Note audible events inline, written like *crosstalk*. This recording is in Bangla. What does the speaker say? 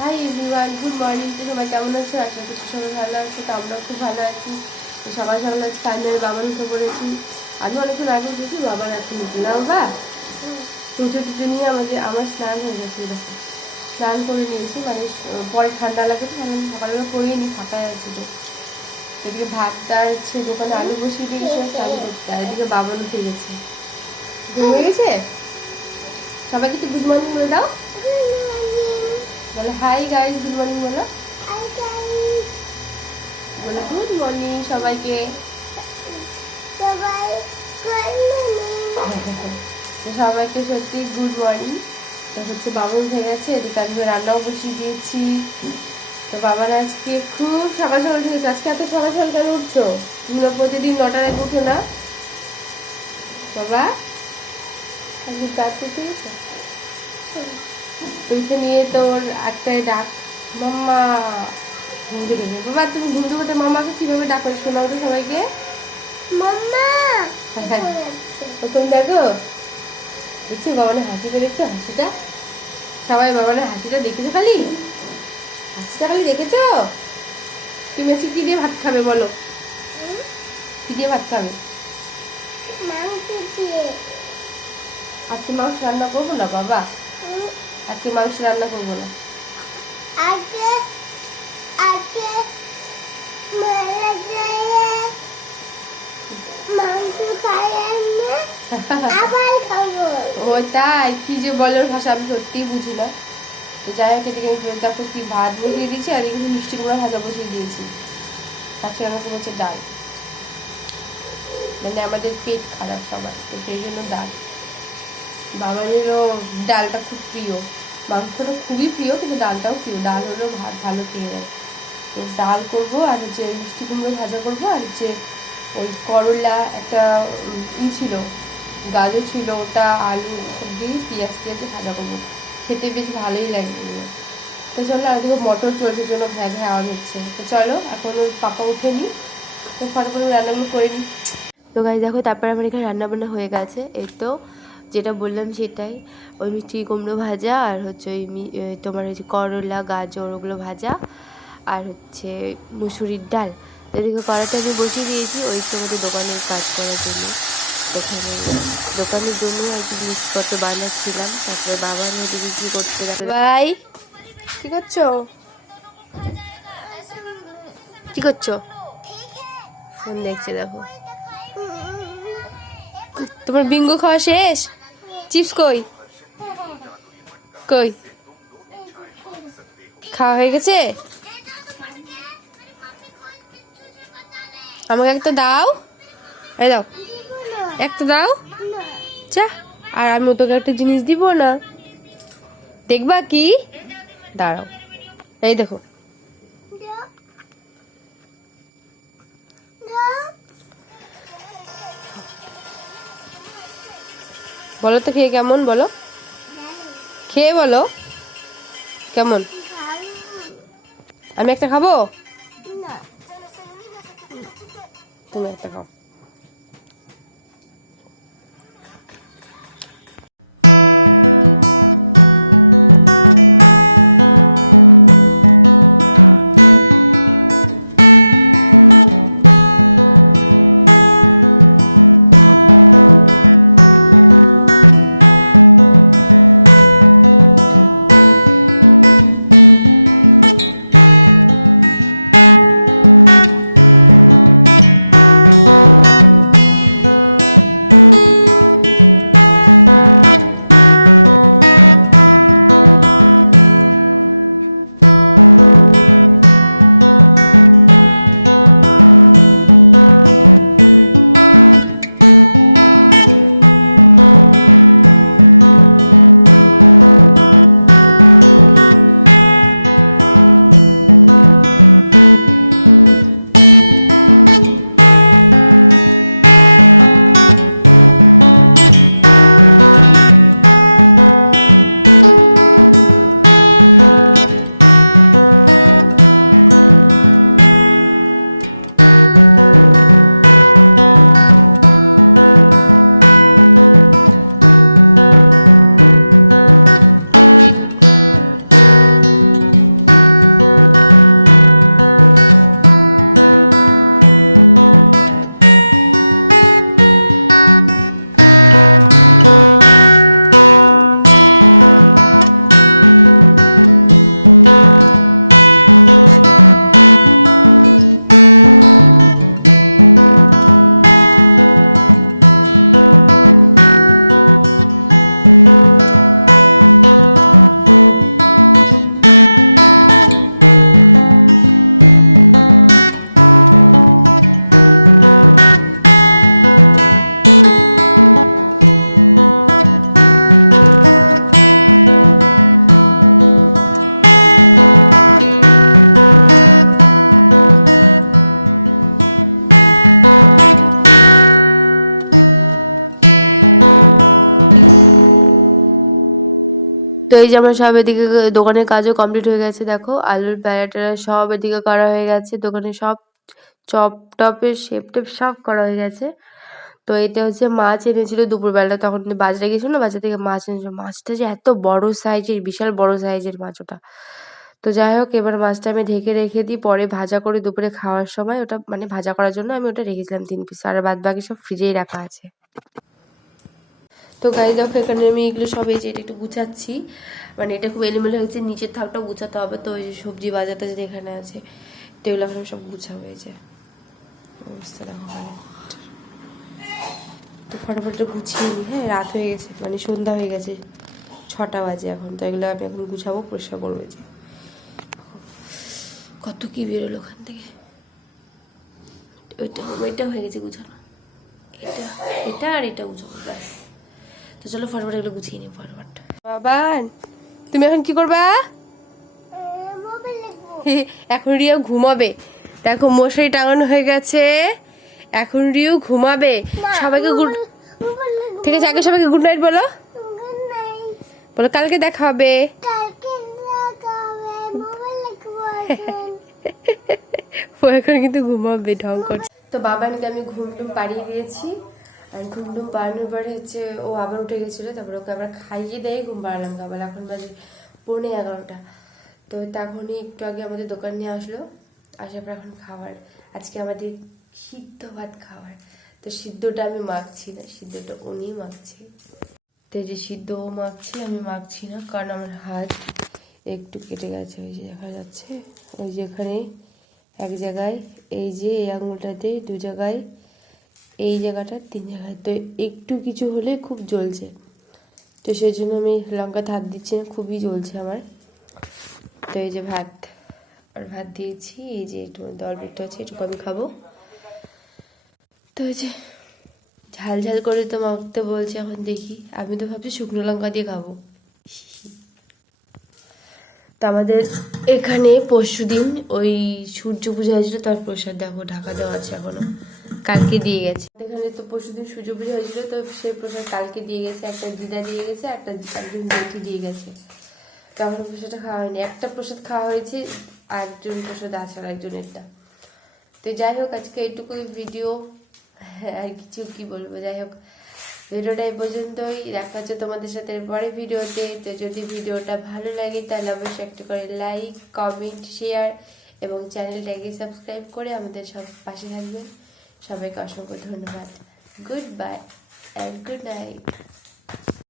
হাই এভরিওয়ান গুড মর্নিং তো সবাই কেমন আছো? আশা করছি সবাই ভালো আছে। তো আমরাও খুব ভালো আছি। তো সকাল সকাল আজকে আমি বাবার উঠে পড়েছি আমি অনেকক্ষণ আগে উঠেছি বাবার এখন উঠে না বাবা উঠে টুটে নিয়ে আমাদের আমার স্নান হয়ে গেছে এরকম স্নান করে নিয়েছি মানে পরে ঠান্ডা লাগে তো আমি সকালবেলা করিয়ে নি ফাঁকায় আছে তো। এদিকে ভাতটা হচ্ছে দোকানে আলু বসিয়ে দিয়েছে স্নান করতে আর এদিকে বাবার উঠে গেছে। ঘুম হয়ে গেছে? সবাইকে একটু গুড মর্নিং বলে দাও। বলে হাই গাইস গুড মর্নিং বলো। বলে গুড মর্নিং সবাইকে। সবাইকে সত্যি গুড মর্নিং তো হচ্ছে বাবু উঠে গেছে এদিকে আজকে রান্নাও বসিয়ে দিয়েছি। তো বাবার আজকে খুব সকাল সকাল উঠে গেছে। আজকে এত সকাল সকাল কেন উঠছো? তোমরা প্রতিদিন নটার আগে উঠো না। বাবা আজকে গাছ উঠে গেছে? তুইকে নিয়ে তোর একটাই ডাক। মাম্মা ঘুম থেকে বাবা তুমি ঘুম থেকে মামাকে কীভাবে ডাকো? শোনাও তো সবাইকে। তখন দেখো। দেখছি বাবানের হাসিটা দেখছ হাসিটা? সবাই বাবানের হাসিটা দেখেছ খালি? হাসিটা খালি দেখেছ? তুমি আজকে কি দিয়ে ভাত খাবে বলো? কী দিয়ে ভাত খাবে? আজকে মাংস রান্না করব না বাবা? আজকে মাংস রান্না করব না। ও তাই কি যে বলো ভাষা আমি সত্যিই বুঝি না। তো যাই হোক এদিকে দেখো কি ভাত বসিয়ে দিয়েছি আর এদিকে মিষ্টি কুমড়া ভাজা বসিয়ে দিয়েছি। তাছাড়া আমাকে বলছে ডাল। মানে আমাদের পেট খারাপ সবার তো সেই জন্য ডাল। বাবারেরও ডালটা খুব প্রিয়। মাংসটা খুবই প্রিয়, কিন্তু ডালটাও প্রিয়। ডাল হলেও ভাত ভালো নেয় তো ডাল করব আর হচ্ছে মিষ্টি কুমড়ো ভাজা করব আর হচ্ছে ওই করলা একটা ই ছিল, গাজর ছিল, ওটা, আলু দিয়ে পেঁয়াজ টিয়াজে ভাজা করব। খেতে বেশ ভালোই লাগে তো চলো আর দেখো মটর চলছে জন্য ভ্যা ভ্যা হচ্ছে। তো চলো, এখন ওর পাপা উঠেনি তো ফটাফট রান্নাগুলো করে নিই তো গাই দেখো, তারপর আমার এখানে রান্নাবান্না হয়ে গেছে। এই তো যেটা বললাম সেটাই। ওই মিষ্টি কুমড়ো ভাজা আর হচ্ছে ওই তোমার হচ্ছে করলা, গাজর ওগুলো ভাজা আর হচ্ছে মুসুরির ডাল। এদিকে কড়াতে আমি বসিয়ে দিয়েছি, ওই তোমাদের দোকানের কাজ করার জন্য। ওখানে দোকানের জন্য আর কি জিনিসপত্র বানাচ্ছিলাম, তারপরে বাবা ওদিকে কী করতে ভাই, কি করছ? কি করছ? ফোন দেখছে দেখো। তোমার বিঙ্গো খাওয়া শেষ? চিপস কই? কই? খাওয়া হয়ে গেছে? আমাকে একটা দাও। এই দাও। একটা দাও। চা আর আমি তোকে একটা জিনিস দিব না। দেখবা কি? দাঁড়াও। এই দেখো। বলো তো খেয়ে কেমন বলো? খেয়ে বলো। কেমন? আমি একটা খাব? তুমি একটা খাও। যে আমরা সব এদিকে, দোকানের কাজও কমপ্লিট হয়ে গেছে, দেখো। আলুর প্যারাটা সব এদিকে করা হয়ে গেছে, দোকানে সব চপ টপের, শেপ টেপ সব করা হয়ে গেছে। তো এটা হচ্ছে মাছ এনেছিল দুপুরবেলা, তখন বাজারে গেছিল না? বাজার থেকে মাছ এনেছিল। মাছটা যে এত বড় সাইজের বিশাল বড় সাইজের মাছ ওটা। তো যাই হোক, এবার মাছটা আমি ঢেকে রেখে দিই, পরে ভাজা করে দুপুরে খাওয়ার সময় ওটা মানে ভাজা করার জন্য আমি ওটা রেখেছিলাম তিন পিস আর বাদ বাকি সব ফ্রিজেই রাখা আছে। তো গাই দেখো এখানে আমি এগুলো সব এই যে এটা একটু গুছাচ্ছি। মানে এটা খুব এলিমেল হয়েছে, নিচের থাকটা গুছাতে হবে। তো ওই যে সবজি বাজারটা যে এখানে আছে তো এগুলো এখন সব গুছা হয়েছে। অবস্থা দেখো ভালো। তো ফটাফট গুছিয়ে নিই। হ্যাঁ রাত হয়ে গেছে মানে সন্ধ্যা হয়ে গেছে, ছটা বাজে এখন। তো এগুলো আমি এখন গুছাবো, পরিষ্কার করব যে। কত কি বেরোলো ওখান থেকে। ওইটা ওইটা হয়ে গেছে গুছানো। এটা এটা আর এটা গুছাবো, ব্যাস। তো চলো ফটাফট এগুলো গুছিয়ে নিই ফটাফট। বাবান তুমি এখন কি করবা? মোবাইল *laughs* এখন রিয়া ঘুমাবে। দেখো মশারি টাঙানো হয়ে গেছে। এখন রিউ ঘুমাবে। সবাইকে গুড ঠিক আছে আগে সবাইকে গুড নাইট বলো। বলো কালকে দেখা হবে। কালকে লাগাবে মোবাইল লিখব এখন। ও এখন কিন্তু ঘুমাবে ঢং করছে। তো বাবানকে আমি ঘুম টুম পাড়িয়ে দিয়েছি। আর ঘুম টুম পাড়ানোর পরে হচ্ছে ও আবার উঠে গেছিল, তারপরে ওকে আবার খাইয়ে দেয় ঘুম পাড়ালাম আবার এখন বাজে পৌনে এগারোটা। তো তখনই একটু আগে আমাদের দোকান নিয়ে আসলো, আসার পর এখন খাবার। আজকে আমাদের সিদ্ধ ভাত খাবার। তো সিদ্ধটা আমি মাখছি না, সিদ্ধটা উনি মাখছে। তো যে সিদ্ধ ও মাখছে, আমি মাখছি না, কারণ আমার হাত একটু কেটে গেছে, ওই যে দেখা যাচ্ছে। ওই যে এখানে এক জায়গায়, এই যে এই আঙুলটাতে দু জায়গায় এই জায়গাটা, তিন জায়গায়। তো একটু কিছু হলে খুব জ্বলছে। তো সেই জন্য আমি লঙ্কা হাত দিচ্ছি না, খুবই জ্বলছে আমার। তো এই যে ভাত, আর ভাত দিয়েছি। এই যে একটু দল বিটটা আছে একটু আমি খাব। তো এই যে ঝাল ঝাল করে তো মাখতে বলছে, এখন দেখি। আমি তো ভাবছি শুকনো লঙ্কা দিয়ে খাব। তো আমাদের এখানে পরশু দিন ওই সূর্য পূজা হয়েছিল, তার প্রসাদ দেখো, ঢাকা দেওয়া আছে এখনও। কালকে দিয়ে গেছে। এখানে তো পরশু দিন সূর্য পূজা হয়েছিল তো সে প্রসাদ কালকে দিয়ে গেছে একটা দিদা দিয়ে গেছে একটা একজন জেঠি দিয়ে গেছে। তো এখনও প্রসাদটা খাওয়া হয়নি। একটা প্রসাদ খাওয়া হয়েছে আর একজন প্রসাদ আছে আর একজনেরটা তো যাই হোক আজকে এইটুকুই ভিডিও হ্যাঁ, আর কিছু কি বলব? যাই হোক ভিডিওটা এই পর্যন্তই। দেখা হচ্ছে তোমাদের সাথে পরে ভিডিওতে। তো যদি ভিডিওটা ভালো লাগে তাহলে অবশ্যই একটা করে লাইক কমেন্ট শেয়ার এবং চ্যানেলটাকে সাবস্ক্রাইব করে আমাদের সব পাশে থাকবেন সবাইকে অসংখ্য ধন্যবাদ। Good bye and good night